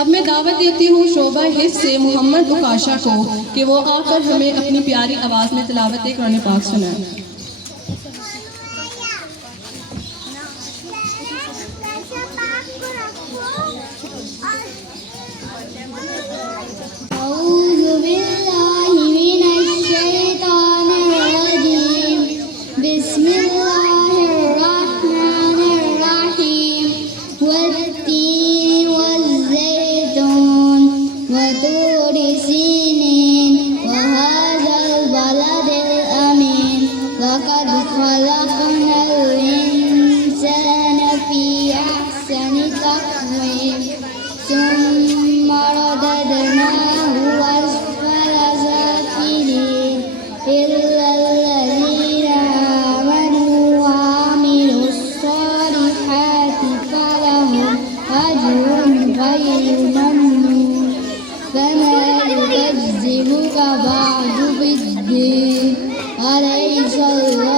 अब मैं दावत देती हूँ शोभा हिफ्ज़ से मोहम्मद उकाशा को कि वो आकर हमें अपनी प्यारी आवाज़ में तिलावत कुरान पाक सुनाएं। وطور سينين وهذا البلد الأمين لقد خلقنا الإنسان في أحسن تقويم ثم رددناه أسفل سافلين إلا الذين آمنوا وعملوا الصالحات فلهم أجر غير ممنون فما يكذبك بعد بالدين أليس الله